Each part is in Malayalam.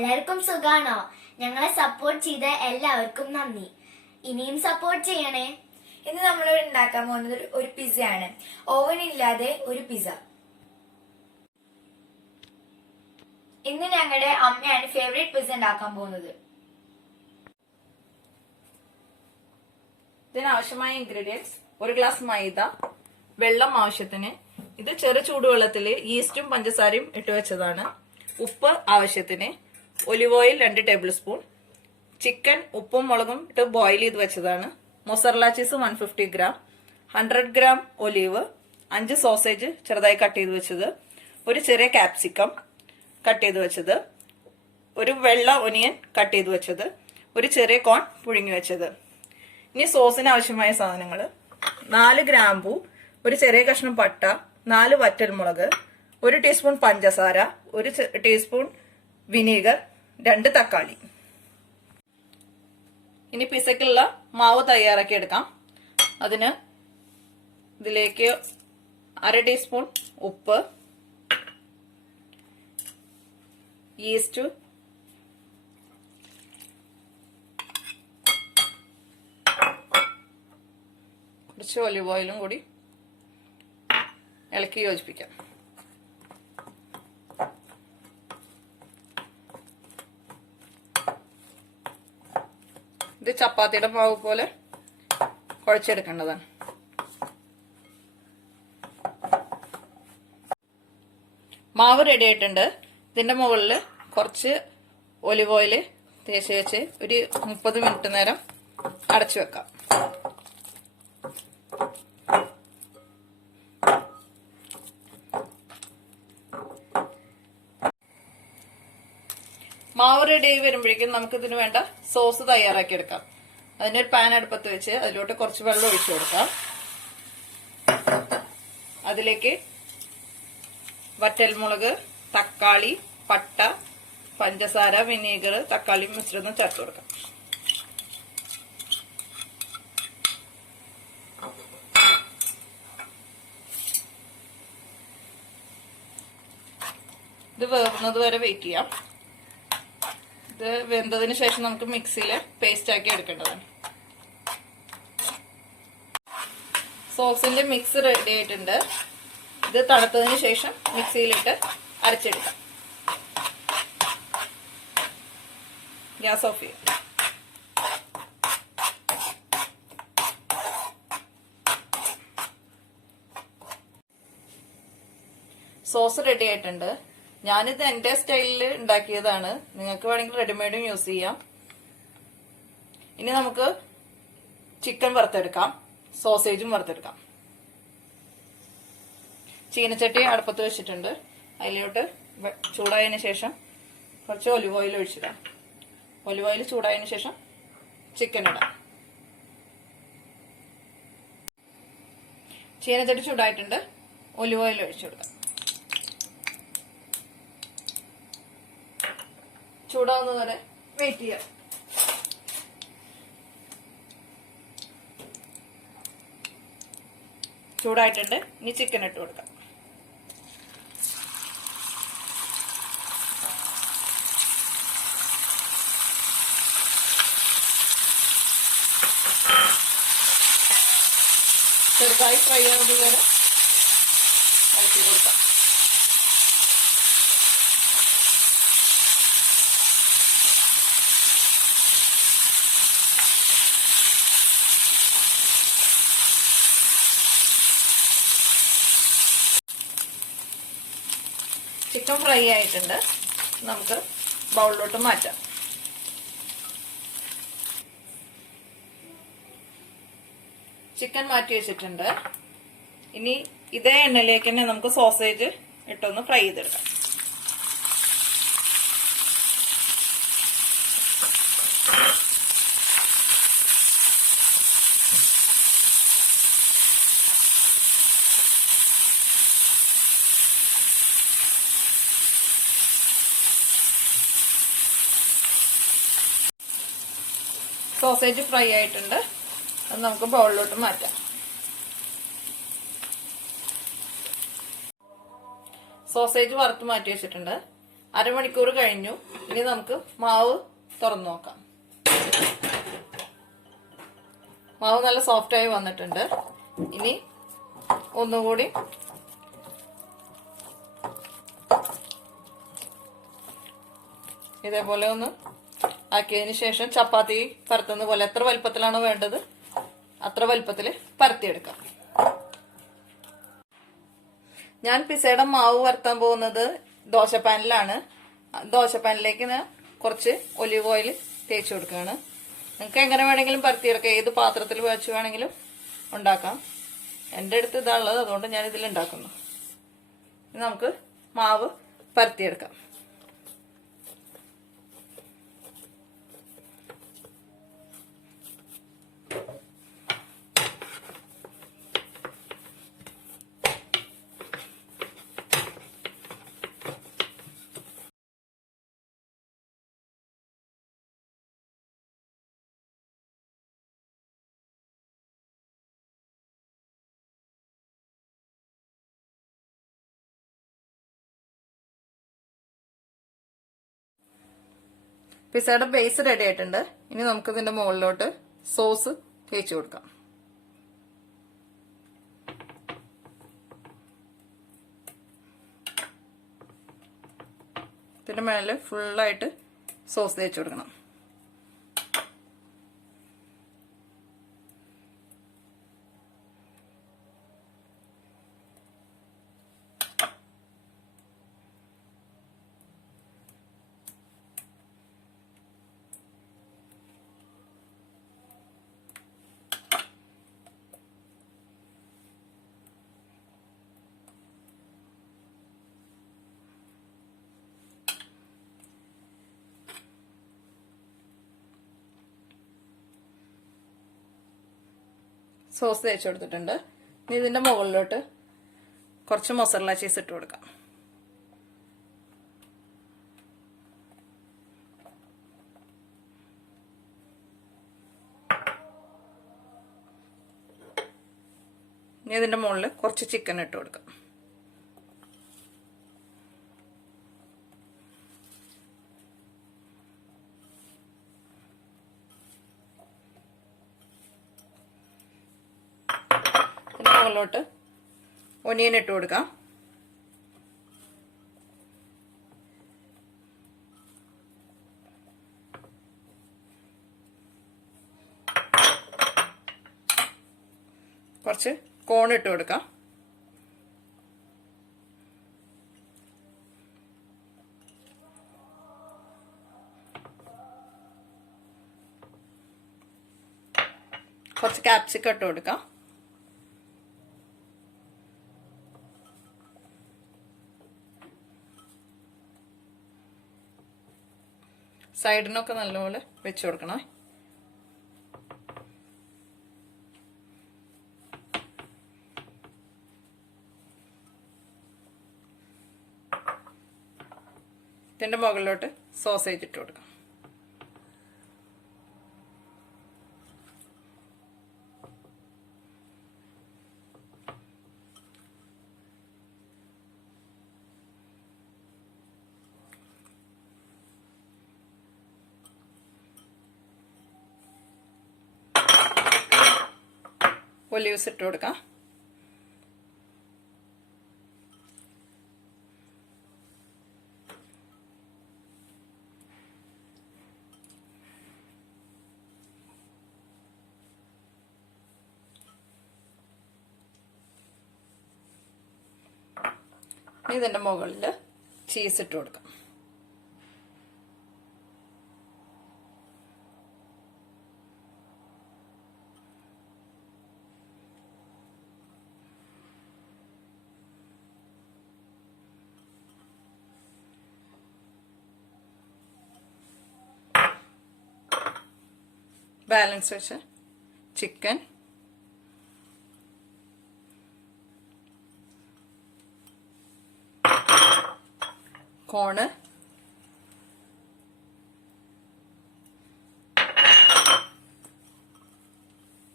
എല്ലാവർക്കും സുഖാണോ? ഞങ്ങളെ സപ്പോർട്ട് ചെയ്ത എല്ലാവർക്കും നന്ദി. ഇനിയും സപ്പോർട്ട് ചെയ്യണേ. ഇന്ന് നമ്മളിവിടെ ഉണ്ടാക്കാൻ പോകുന്നത് ഒരു പിസ്സയാണ്. ഓവൻ ഇല്ലാതെ ഒരു പിസ്സ. ഇന്ന് ഞങ്ങളുടെ അമ്മയാണ് ഫേവറേറ്റ് പിസ്സ ഉണ്ടാക്കാൻ പോകുന്നത്. ഇതിനാവശ്യമായ ഇൻഗ്രീഡിയൻസ്: 1 ഗ്ലാസ് മൈദ, വെള്ളം ആവശ്യത്തിന്, ഇത് ചെറു ചൂടുവെള്ളത്തില് ഈസ്റ്റും പഞ്ചസാരയും ഇട്ട് വെച്ചതാണ്, ഉപ്പ് ആവശ്യത്തിന്, olive oil 2 table spoon, chicken ഉപ്പും മുളകും ഇട്ട് ബോയിൽ ചെയ്ത് വെച്ചതാണ്, mozzarella cheese 150 gram, 100 gram olive, 5 sausage ചെറുതായി കട്ട് ചെയ്ത് വെച്ചത്, ഒരു ചെറിയ ക്യാപ്സിക്കം കട്ട് ചെയ്ത് വെച്ചത്, ഒരു വെള്ള ഒനിയൻ കട്ട് ചെയ്ത് വെച്ചത്, ഒരു ചെറിയ കോൺ പുഴുങ്ങി വെച്ചത്. ഇനി സോസിന് ആവശ്യമായ സാധനങ്ങൾ: 4 ഗ്രാമ്പൂ, ഒരു ചെറിയ കഷ്ണം പട്ട, 4 വറ്റൽമുളക്, 1 ടീസ്പൂൺ പഞ്ചസാര, 1 ടീസ്പൂൺ വിനീഗർ, 2 തക്കാളി. ഇനി പിസയ്ക്കുള്ള മാവ് തയ്യാറാക്കി എടുക്കാം. അതിന് ഇതിലേക്ക് 1/2 ടീസ്പൂൺ ഉപ്പ്, ഈസ്റ്റ്, കുറച്ച് ഒലിവ് ഓയിലും കൂടി ഇളക്കി യോജിപ്പിക്കാം. ഇത് ചപ്പാത്തിയുടെ മാവ് പോലെ കുഴച്ചെടുക്കേണ്ടതാണ്. മാവ് റെഡി ആയിട്ടുണ്ട്. ഇതിന്റെ മുകളിൽ കുറച്ച് ഒലിവ് ഓയിൽ തേച്ച് വെച്ച് ഒരു 30 മിനിറ്റ് നേരം അടച്ചു വെക്കാം. മാവ് റെഡി ആയി വരുമ്പോഴേക്കും നമുക്ക് ഇതിന് വേണ്ട സോസ് തയ്യാറാക്കി എടുക്കാം. അതിനൊരു പാൻ അടുപ്പത്ത് വെച്ച് അതിലോട്ട് കുറച്ച് വെള്ളം ഒഴിച്ചു കൊടുക്കാം. അതിലേക്ക് വറ്റൽമുളക്, തക്കാളി, പട്ട, പഞ്ചസാര, വിനീഗർ, തക്കാളി മിശ്രിതം ചേർത്ത് കൊടുക്കാം. ഇത് വേവുന്നത് വരെ വെയിറ്റ് ചെയ്യാം. ഇത് വെന്തതിന് ശേഷം നമുക്ക് മിക്സിയിൽ പേസ്റ്റ് ആക്കി എടുക്കേണ്ടതാണ്. സോസിന്റെ മിക്സ് റെഡി ആയിട്ടുണ്ട്. ഇത് തണുത്തതിന് ശേഷം മിക്സിയിലിട്ട് അരച്ചെടുക്കാം. ഗ്യാസ് ഓഫ് ചെയ്യാം. സോസ് റെഡി ആയിട്ടുണ്ട്. ഞാനിത് എന്റെ സ്റ്റൈലിൽ ഉണ്ടാക്കിയതാണ്. നിങ്ങൾക്ക് വേണമെങ്കിൽ റെഡിമെയ്ഡും യൂസ് ചെയ്യാം. ഇനി നമുക്ക് ചിക്കൻ വറുത്തെടുക്കാം, സോസേജും വറുത്തെടുക്കാം. ചീനച്ചട്ടി അടുപ്പത്ത് വെച്ചിട്ടുണ്ട്. അതിലോട്ട് ചൂടായതിനു ശേഷം കുറച്ച് ഒലിവ് ഓയിൽ ഒഴിച്ചിടാം. ഒലിവ് ഓയിൽ ചൂടായതിനു ശേഷം ചിക്കൻ ഇടാം. ചീനച്ചട്ടി ചൂടായിട്ടുണ്ട്. ഒലിവ് ഓയിൽ ഒഴിച്ചു കൊടുക്കാം. ചൂടാവുന്നത് വരെ വെയിറ്റ് ചെയ്യാം. ചൂടായിട്ടുണ്ട്. ഇനി ചിക്കൻ ഇട്ട് കൊടുക്കാം. ചെറുതായി ഫ്രൈ ആവുന്നത് വരെ ഇളക്കി കൊടുക്കാം. ചിക്കൻ ഫ്രൈ ആയിട്ടുണ്ട്. നമുക്ക് ബൗളിലോട്ട് മാറ്റാം. ചിക്കൻ മാറ്റി വെച്ചിട്ടുണ്ട്. ഇനി ഇതേ എണ്ണയിലേക്ക് തന്നെ നമുക്ക് സോസേജ് ഇട്ടൊന്ന് ഫ്രൈ ചെയ്തെടുക്കാം. സോസേജ് ഫ്രൈ ആയിട്ടുണ്ട്. അത് നമുക്ക് ബൗളിലോട്ട് മാറ്റാം. സോസേജ് വറുത്ത് മാറ്റി വെച്ചിട്ടുണ്ട്. അരമണിക്കൂർ കഴിഞ്ഞു. ഇനി നമുക്ക് മാവ് തുറന്നു നോക്കാം. മാവ് നല്ല സോഫ്റ്റ് ആയി വന്നിട്ടുണ്ട്. ഇനി ഒന്നുകൂടി ഇതേപോലെ ഒന്ന് ആക്കിയതിന് ശേഷം ചപ്പാത്തി പരത്തുന്ന പോലെ എത്ര വലുപ്പത്തിലാണോ വേണ്ടത് അത്ര വലുപ്പത്തിൽ പരത്തിയെടുക്കാം. ഞാൻ പിസയുടെ മാവ് പരത്താൻ പോകുന്നത് ദോശപ്പാനിലാണ്. ദോശപ്പാനിലേക്ക് ഞാൻ കുറച്ച് ഒലിവ് ഓയിൽ തേച്ച് കൊടുക്കുകയാണ്. നിങ്ങൾക്ക് എങ്ങനെ വേണമെങ്കിലും പരത്തിയെടുക്കാം, ഏത് പാത്രത്തിൽ വെച്ച് വേണമെങ്കിലും ഉണ്ടാക്കാം. എൻ്റെ അടുത്ത് ഇതാണുള്ളത്, അതുകൊണ്ട് ഞാൻ ഇതിൽ ഉണ്ടാക്കുന്നു. ഇനി നമുക്ക് മാവ് പരത്തിയെടുക്കാം. പിസയുടെ ബേസ് റെഡി ആയിട്ടുണ്ട്. ഇനി നമുക്ക് ഇതിന്റെ മുകളിലോട്ട് സോസ് തേച്ച് കൊടുക്കാം. ഇതിന്റെ മേലെ ഫുള്ളായിട്ട് സോസ് തേച്ച് കൊടുക്കണം. സോസ് തേച്ച് കൊടുത്തിട്ടുണ്ട്. ഇനി ഇതിന്റെ മുകളിലോട്ട് കുറച്ച് മൊസറല്ല ചീസ് ഇട്ട് കൊടുക്കാം. ഇനി ഇതിന്റെ മുകളിൽ കുറച്ച് ചിക്കൻ ഇട്ട് കൊടുക്കാം. മുകളിലോട്ട് ഒനിയൻ ഇട്ട് കൊടുക്കാം. കുറച്ച് കോൺ ഇട്ട് കൊടുക്കാം. കുറച്ച് ക്യാപ്സിക്കം ഇട്ട് കൊടുക്കാം. സൈഡിനൊക്കെ നല്ലപോലെ വെച്ച് കൊടുക്കണം. ഇതിന്റെ മുകളിലോട്ട് സോസേജ് ഇട്ട് കൊടുക്കാം. ഒലിവ്സ് ഇട്ട് കൊടുക്കാം. ഇതിന്റെ മുകളിൽ ചീസ് ഇട്ട് കൊടുക്കാം. ബാലൻസ് വെച്ച് ചിക്കൻ, കോണ്,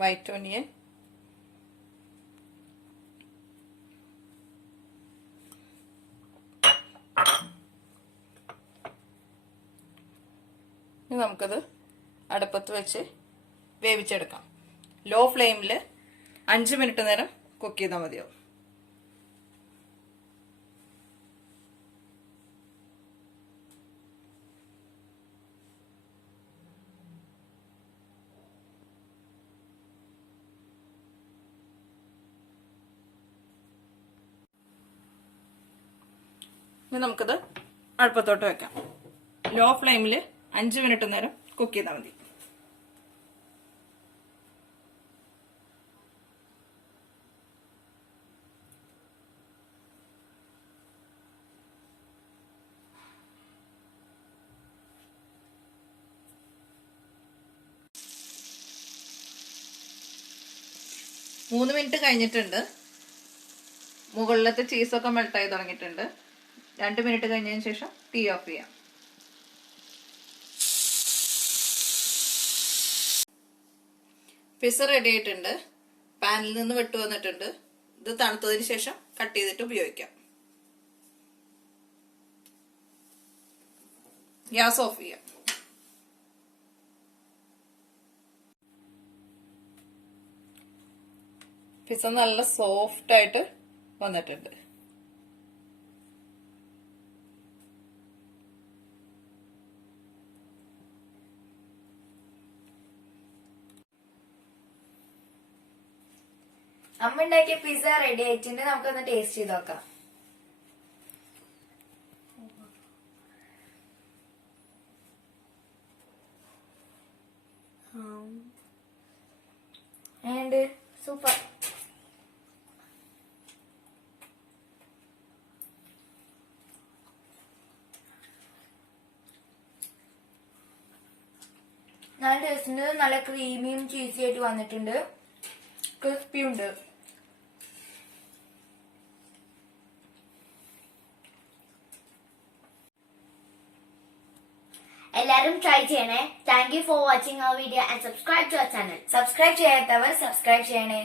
വൈറ്റ് ഓനിയൻ, ഇനി നമുക്കത് അടുപ്പത്ത് വെച്ച് വേവിച്ചെടുക്കാം. ലോ ഫ്ലെയിമിൽ 5 മിനിറ്റ് നേരം കുക്ക് ചെയ്താൽ മതിയാവും. ഇനി നമുക്കത് അടുപ്പത്തോട്ട് വെക്കാം. ലോ ഫ്ലെയിമിൽ 5 മിനിറ്റ് നേരം കുക്ക് ചെയ്താൽ മതി. മൂന്ന് മിനിറ്റ് കഴിഞ്ഞിട്ടുണ്ട്. മുകളിലത്തെ ചീസൊക്കെ മെൽട്ടായി തുടങ്ങിയിട്ടുണ്ട്. 2 മിനിറ്റ് കഴിഞ്ഞതിന് ശേഷം തീ ഓഫ് ചെയ്യാം. പിസ്സ റെഡി ആയിട്ടുണ്ട്. പാനിൽ നിന്ന് വിട്ടു വന്നിട്ടുണ്ട്. ഇത് തണുത്തതിന് ശേഷം കട്ട് ചെയ്തിട്ട് ഉപയോഗിക്കാം. ഗ്യാസ് ഓഫ് ചെയ്യാം. പിസ്സ നല്ല സോഫ്റ്റ് ആയിട്ട് വന്നിട്ടുണ്ട്. അമ്മ ഉണ്ടാക്കിയ പിസ്സ റെഡി ആയിട്ടുണ്ട്. നമുക്കൊന്ന് ടേസ്റ്റ് ചെയ്ത് നോക്കാം. എങ്ങനെയുണ്ട്? സൂപ്പർ. നല്ല ടേസ്റ്റ് ഉണ്ട്. നല്ല ക്രീമിയും ചീസി ആയിട്ട് വന്നിട്ടുണ്ട്. ക്രിസ്പി ഉണ്ട്. എല്ലാരും ട്രൈ ചെയ്യണേ. Thank you for watching our video and subscribe to our channel. Subscribe ചെയ്യാത്തവർ സബ്സ്ക്രൈബ് ചെയ്യണേ.